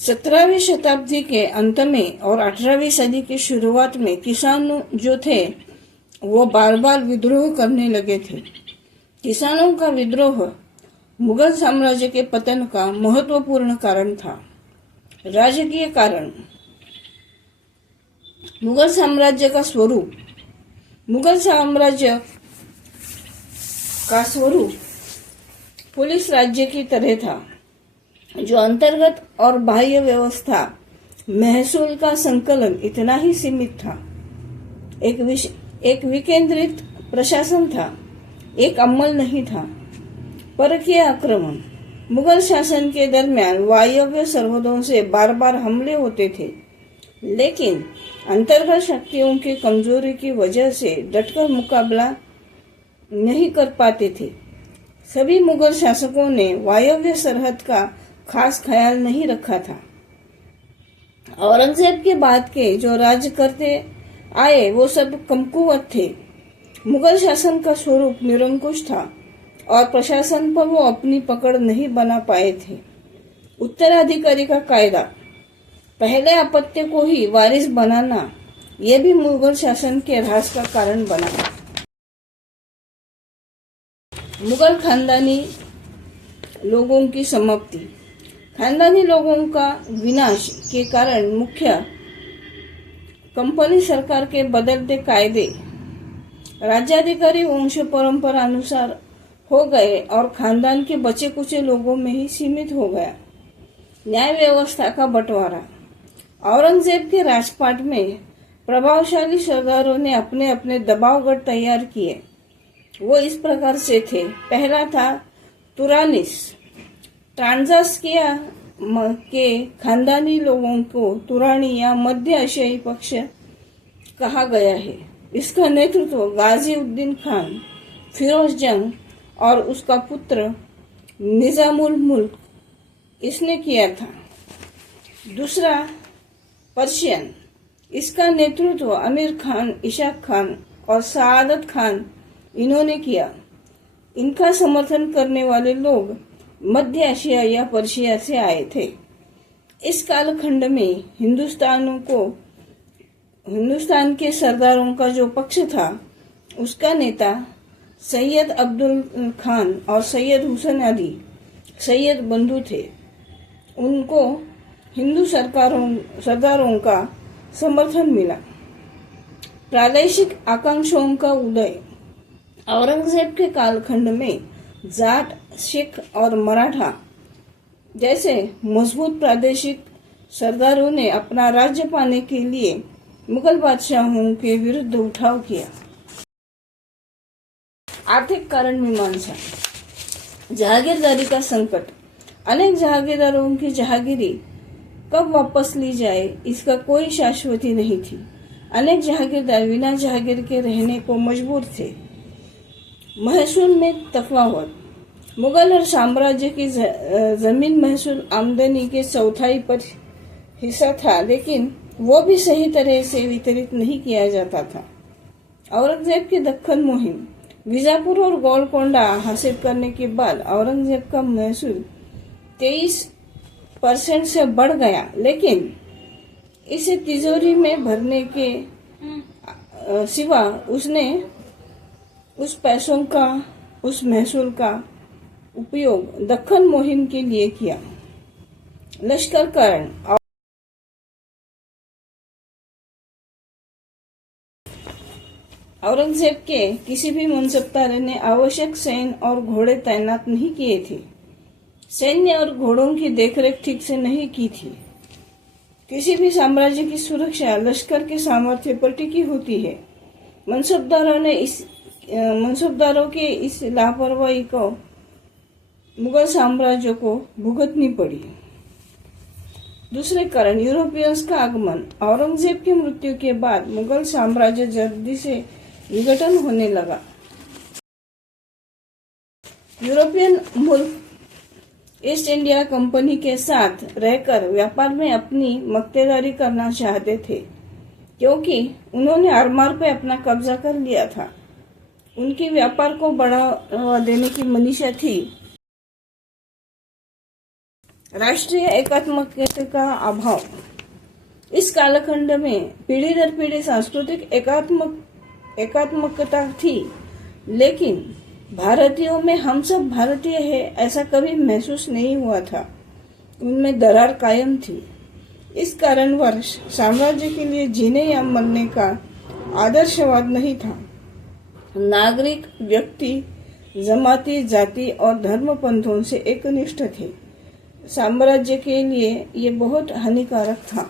17वीं शताब्दी के अंत में और 18वीं सदी की शुरुआत में किसान जो थे वो बार बार विद्रोह करने लगे थे। किसानों का विद्रोह मुगल साम्राज्य के पतन का महत्वपूर्ण कारण था। राजकीय कारण, मुगल साम्राज्य का स्वरूप। मुगल साम्राज्य का स्वरूप पुलिस राज्य की तरह था, जो अंतर्गत और बाह्य व्यवस्था, महसूल का संकलन इतना ही सीमित था। एक विकेंद्रित प्रशासन था, एक अमल नहीं था। परकीय आक्रमण, मुगल शासन के दरमियान वायव्य सरहदों से बार बार हमले होते थे, लेकिन अंतर्गत शक्तियों की कमजोरी की वजह से डटकर मुकाबला नहीं कर पाते थे। सभी मुगल शासकों ने वायव्य सरहद का खास ख्याल नहीं रखा था। औरंगजेब के बाद के जो राज्य करते आए वो सब कमकुवत थे। मुगल शासन का स्वरूप निरंकुश था और प्रशासन पर वो अपनी पकड़ नहीं बना पाए थे। उत्तराधिकारी का कायदा, पहले अपत्य को ही वारिस बनाना, यह भी मुगल शासन के ह्रास का कारण बना। मुगल खानदानी लोगों की समाप्ति, खानदानी लोगों का विनाश के कारण मुख्य कंपनी सरकार के बदलते कायदे राज्याधिकारी वंश परंपरा अनुसार हो गए और खानदान के बचे कुचे लोगों में ही सीमित हो गया। न्याय व्यवस्था का बंटवारा, औरंगजेब के राजपाट में प्रभावशाली सरदारों ने अपने अपने दबावगढ़ तैयार किए। वो इस प्रकार से थे। पहला था तुरानिस। ट्रांजास्किया के खानदानी लोगों को तुरानी या मध्य एशियाई पक्ष कहा गया है। इसका नेतृत्व गाजी उद्दीन खान, फिरोज जंग और उसका पुत्र निजामुल मुल्क इसने किया था। दूसरा पर्शियन, इसका नेतृत्व अमीर खान, इशाक खान और सआदत खान इन्होंने किया। इनका समर्थन करने वाले लोग मध्य एशिया या पर्शिया से आए थे। इस कालखंड में हिंदुस्तान के सरदारों का जो पक्ष था उसका नेता सैयद अब्दुल खान और सैयद हुसैन अली सैयद बंधु थे। उनको हिंदू सरदारों का समर्थन मिला। प्रादेशिक आकांक्षाओं का उदय, औरंगजेब के कालखंड में जाट, सिख और मराठा जैसे मजबूत प्रादेशिक सरदारों ने अपना राज्य पाने के लिए मुगल बादशाहों के विरुद्ध उठाव किया। आर्थिक कारण मीमांसा, जहागीरदारी का संकट, अनेक जहागीरदारों की जहागीरी कब वापस ली जाए इसका कोई शाश्वती नहीं थी। अनेक जहागीरदार बिना जहागीर के रहने को मजबूर थे। महसूल में तफावत, मुगल साम्राज्य की जमीन महसूल आमदनी के चौथाई पर हिस्सा था, लेकिन वो भी सही तरह से वितरित नहीं किया जाता था। औरंगजेब की दक्कन मुहिम, बीजापुर और गोलकोंडा हासिल करने के बाद औरंगजेब का महसूल 23% से बढ़ गया, लेकिन इसे तिजोरी में भरने के सिवा उसने उस महसूल का उपयोग दक्कन मुहिम के लिए किया। लश्करकरण, औरंगजेब के किसी भी मनसबदार ने आवश्यक सैन्य और घोड़े तैनात नहीं किए थे। सैन्य और घोड़ों की देखरेख ठीक से नहीं की थी। किसी भी साम्राज्य की सुरक्षा लश्कर के सामर्थ्य पर टिकी होती है। मनसबदारों के इस लापरवाही को मुगल साम्राज्य को भुगतनी पड़ी। दूसरे कारण, यूरोपियंस का आगमन। औरंगजेब की मृत्यु के बाद मुगल साम्राज्य जल्दी से विघटन होने लगा। यूरोपियन मुल्क ईस्ट इंडिया कंपनी के साथ रहकर व्यापार में अपनी मक्तेदारी करना चाहते थे, क्योंकि उन्होंने आरमार पे अपना कब्जा कर लिया था। उनकी व्यापार को बढ़ावा देने की मनीषा थी। राष्ट्रीय एकात्मकता का अभाव। इस कालखंड में पीढ़ी दर पीढ़ी सांस्कृतिक एकात्मकता थी, लेकिन भारतीयों में हम सब भारतीय है ऐसा कभी महसूस नहीं हुआ था। उनमें दरार कायम थी। इस कारणवश साम्राज्य के लिए जीने या मरने का आदर्शवाद नहीं था। नागरिक व्यक्ति जमाती, जाति और धर्मपंथों से एकनिष्ठ थे। साम्राज्य के लिए ये बहुत हानिकारक था।